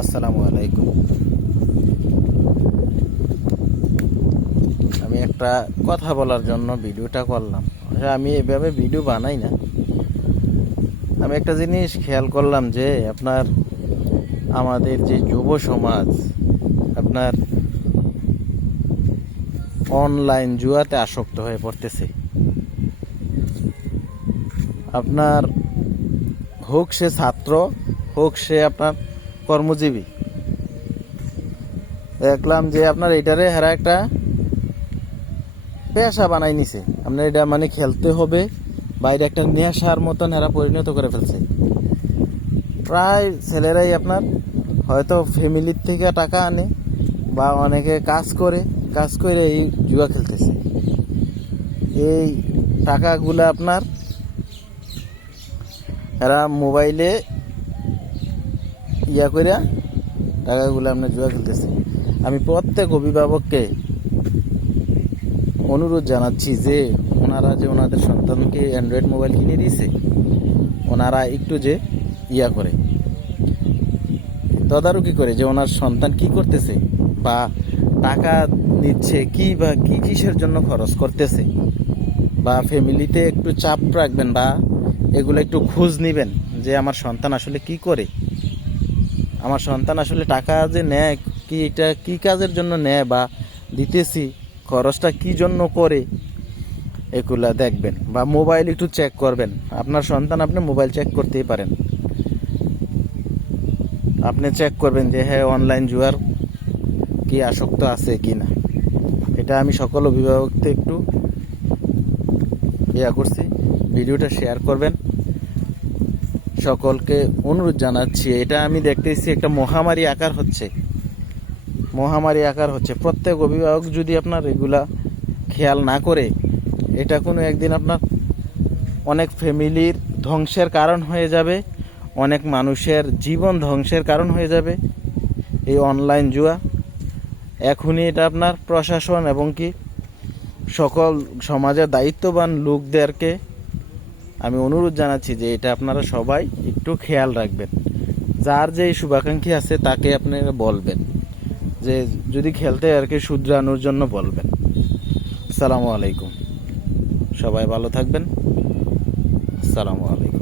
আসসালামু আলাইকুম। আমি একটা কথা বলার জন্য ভিডিওটা করলাম। আমি এভাবে ভিডিও বানাই না। আমি একটা জিনিস খেয়াল করলাম যে আমাদের যে যুব সমাজ আপনার অনলাইন জুয়াতে আসক্ত হয়ে পড়তেছে। আপনার হোক সে ছাত্র, হোক সে আপনার কর্মজীবী, দেখলাম যে আপনার এটারে হেরা একটা পেশা বানাই নিছে। আপনার এটা মানে খেলতে হবে, বাইরে একটা নেশার মতন এরা পরিণত করে ফেলছে। প্রায় ছেলেরাই আপনার হয়তো ফ্যামিলির থেকে টাকা আনে বা অনেকে কাজ করে এই জুয়া খেলতেছে। এই টাকাগুলো আপনার এরা মোবাইলে করে টাকাগুলো আপনার জুয়া খেলতেছে। আমি প্রত্যেক অভিভাবককে অনুরোধ জানাচ্ছি যে ওনারা যে ওনাদের সন্তানকে অ্যান্ড্রয়েড মোবাইল কিনে দিয়েছে, ওনারা একটু যে করে তদারকি করে যে ওনার সন্তান কি করতেছে বা টাকা নিচ্ছে কি বা কি কিসের জন্য খরচ করতেছে, বা ফ্যামিলিতে একটু চাপ রাখবেন বা এগুলো একটু খোঁজ নেবেন যে আমার সন্তান আসলে কি করে, আমার সন্তান আসলে টাকা যে নেয় কি এটা কি কাজের জন্য নেয় বা দিতেছি খরচটা কি জন্য করে, এগুলা দেখবেন। বা মোবাইল একটু চেক করবেন। আপনার সন্তান আপনি মোবাইল চেক করতেই পারেন। আপনি চেক করবেন যে হ্যাঁ অনলাইন জুয়ার কি আসক্ত আছে কি না। এটা আমি সকল অভিভাবককে একটু করছি। ভিডিওটা শেয়ার করবেন। সকলকে অনুরোধ জানাচ্ছি। এটা আমি দেখতেছি একটা মহামারী আকার হচ্ছে। প্রত্যেক অভিভাবক যদি আপনার এগুলা খেয়াল না করে, এটা কোনো একদিন আপনার অনেক ফ্যামিলির ধ্বংসের কারণ হয়ে যাবে, অনেক মানুষের জীবন ধ্বংসের কারণ হয়ে যাবে এই অনলাইন জুয়া। এখনই এটা আপনার প্রশাসন এবং কি সকল সমাজের দায়িত্ববান লোকদেরকে আমি অনুরোধ জানাচ্ছি যে এটা আপনারা সবাই একটু খেয়াল রাখবেন। যার যে শুভাকাঙ্ক্ষী আছে তাকে আপনারা বলবেন যে যদি খেলতে আর কি শুধরানোর জন্য বলবেন। আসসালামু আলাইকুম। সবাই ভালো থাকবেন। আসসালামু আলাইকুম।